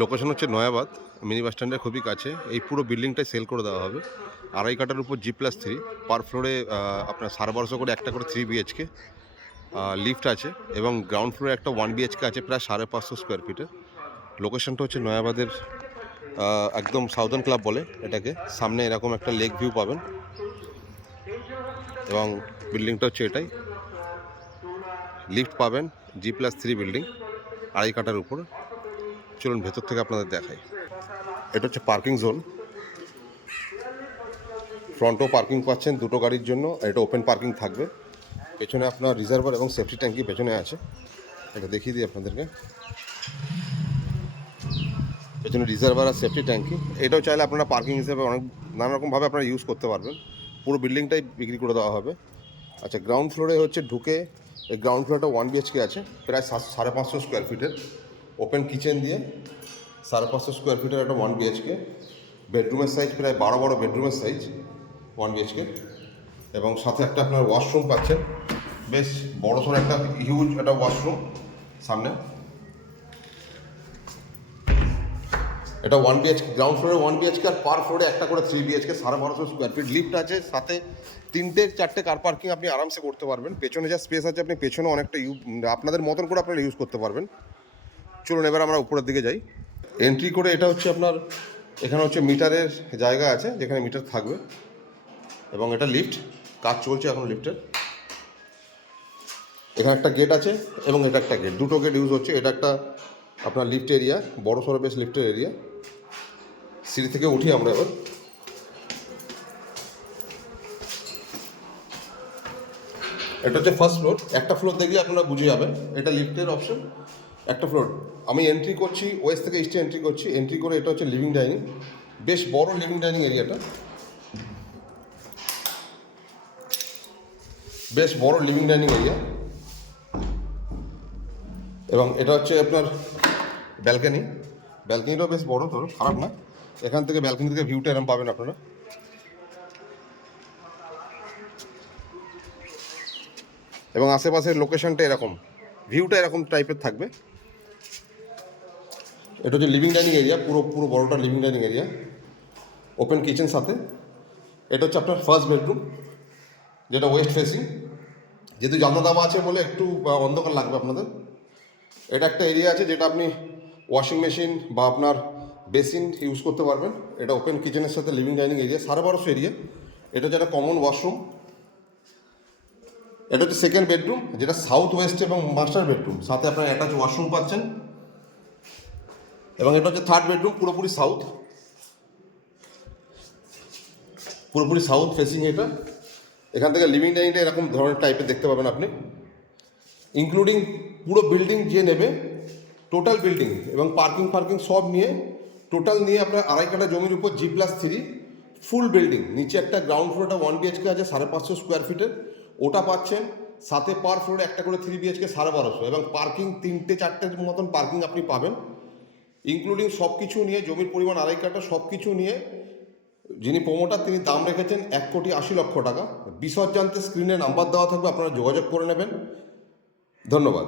Location হচ্ছে Nayabad, mini bus স্ট্যান্ডের খুবই কাছে। এই পুরো বিল্ডিংটাই সেল করে দেওয়া হবে। আড়াই কাটার উপর G+3, পার ফ্লোরে আপনার 1250 করে একটা করে 3 BHK লিফট আছে, এবং গ্রাউন্ড ফ্লোরে একটা 1 BHK আছে প্রায় 550 স্কোয়ার ফিটের। লোকেশনটা হচ্ছে নয়াবাদের একদম সাউদার্ন ক্লাব বলে এটাকে। সামনে এরকম একটা লেক ভিউ পাবেন, এবং বিল্ডিংটা হচ্ছে এটাই। লিফট পাবেন, G+3 বিল্ডিং, আড়াই কাটার উপর। চলুন ভেতর থেকে আপনাদের দেখাই। এটা হচ্ছে পার্কিং জোন। ফ্রন্টও পার্কিং পাচ্ছেন দুটো গাড়ির জন্য। এটা ওপেন পার্কিং থাকবে। পেছনে আপনার রিজার্ভার এবং সেফটি ট্যাঙ্কি পেছনে আছে। এটা দেখিয়ে দিই আপনাদেরকে। পেছনে রিজার্ভার আর সেফটি ট্যাঙ্কি। এটাও চাইলে আপনারা পার্কিং হিসেবে অনেক নানা রকমভাবে আপনারা ইউজ করতে পারবেন। পুরো বিল্ডিংটাই বিক্রি করে দেওয়া হবে। আচ্ছা, গ্রাউন্ড ফ্লোরে হচ্ছে ঢুকে, এই গ্রাউন্ড ফ্লোরটা 1 BHK আছে প্রায় 550 স্কোয়ার ফিটের। ওপেন কিচেন দিয়ে 550 স্কোয়ার ফিটের একটা 1 BHK। বেডরুমের সাইজ প্রায় 12 বেডরুমের সাইজ 1 BHK, এবং সাথে একটা আপনার ওয়াশরুম পাচ্ছেন। বেশ বড়সড় একটা হিউজ একটা ওয়াশরুম সামনে। এটা 1 BHK, গ্রাউন্ড ফ্লোরে 1 BHK, আর পার ফ্লোরে একটা করে 3 BHK 1250 স্কোয়ার ফিট। লিফট আছে, সাথে 3-4টে কার পার্কিং আপনি আরামসে করতে পারবেন। পেছনে যা স্পেস আছে আপনি পেছনে অনেকটা আপনাদের মতন করে আপনারা ইউজ করতে পারবেন। চলুন এবার আমরা উপরের দিকে যাই। এন্ট্রি করে এটা হচ্ছে আপনার, এখানে হচ্ছে মিটারের জায়গা আছে যেখানে মিটার থাকবে, এবং এটা লিফট, কাজ চলছে এখন লিফটের। এখানে একটা গেট আছে এবং এটা একটা গেট, দুটো গেট ইউজ হচ্ছে। এটা একটা আপনার লিফট এরিয়া, বড় সড়ো বেশ লিফটের এরিয়া। সিঁড়ি থেকে উঠি আমরা এবার। এটা হচ্ছে ফার্স্ট ফ্লোর। একটা ফ্লোর দেখলে আপনারা বুঝে যাবেন এটা লিফটের অপশন। একটা ফ্লোর আমি এন্ট্রি করছি, ওয়েস্ট থেকে ইস্টে এন্ট্রি করছি। এন্ট্রি করে এটা হচ্ছে লিভিং ডাইনিং, বেশ বড় লিভিং ডাইনিং এরিয়াটা, বেশ বড় লিভিং ডাইনিং এরিয়া। এবং এটা হচ্ছে আপনার ব্যালকানি। ব্যালকানিটাও বেশ বড়, ধরো খারাপ না। এখান থেকে ব্যালকানি থেকে ভিউটা এরকম পাবেন আপনারা। এবং আশেপাশের লোকেশনটা এরকম, ভিউটা এরকম টাইপের থাকবে। এটা হচ্ছে লিভিং ডাইনিং এরিয়া, পুরো বড়টা living dining area, open kitchen সাথে। এটা হচ্ছে আপনার ফার্স্ট বেডরুম, যেটা ওয়েস্ট ফেসিং। যেহেতু জানলা দেওয়া আছে বলে একটু অন্ধকার লাগবে আপনাদের। এটা একটা এরিয়া আছে যেটা আপনি ওয়াশিং মেশিন বা আপনার বেসিন ইউজ করতে পারবেন। এটা ওপেন কিচেনের সাথে লিভিং ডাইনিং এরিয়া, 1250 এরিয়া। এটা হচ্ছে একটা কমন ওয়াশরুম। এটা হচ্ছে সেকেন্ড বেডরুম, যেটা সাউথ ওয়েস্ট এবং মাস্টার বেডরুম, সাথে আপনার অ্যাটাচ ওয়াশরুম পাচ্ছেন। এবং এটা হচ্ছে থার্ড বেডরুম, পুরোপুরি সাউথ, পুরোপুরি সাউথ ফেসিং এটা। এখান থেকে লিভিং ডাইনিংটা এরকম ধরনের টাইপের দেখতে পাবেন আপনি। ইনক্লুডিং পুরো বিল্ডিং যে নেবে, টোটাল বিল্ডিং এবং পার্কিং সব নিয়ে, টোটাল নিয়ে আপনার আড়াই কাঠা জমির উপর G+3 ফুল বিল্ডিং। নিচে একটা গ্রাউন্ড ফ্লোরটা 1 BHK আছে 550 স্কোয়ার ফিটের, ওটা পাচ্ছেন। সাথে পার ফ্লোরে একটা করে 3 BHK 1250, এবং পার্কিং 3-4টের মতন পার্কিং আপনি পাবেন। ইনক্লুডিং সব কিছু নিয়ে, জমির পরিমাণ আড়াই কাঠা, সব কিছু নিয়ে যিনি প্রমোটার তিনি দাম রেখেছেন 1,80,00,000 টাকা। বিশদ জানতে স্ক্রিনে নাম্বার দেওয়া থাকবে, আপনারা যোগাযোগ করে নেবেন। ধন্যবাদ।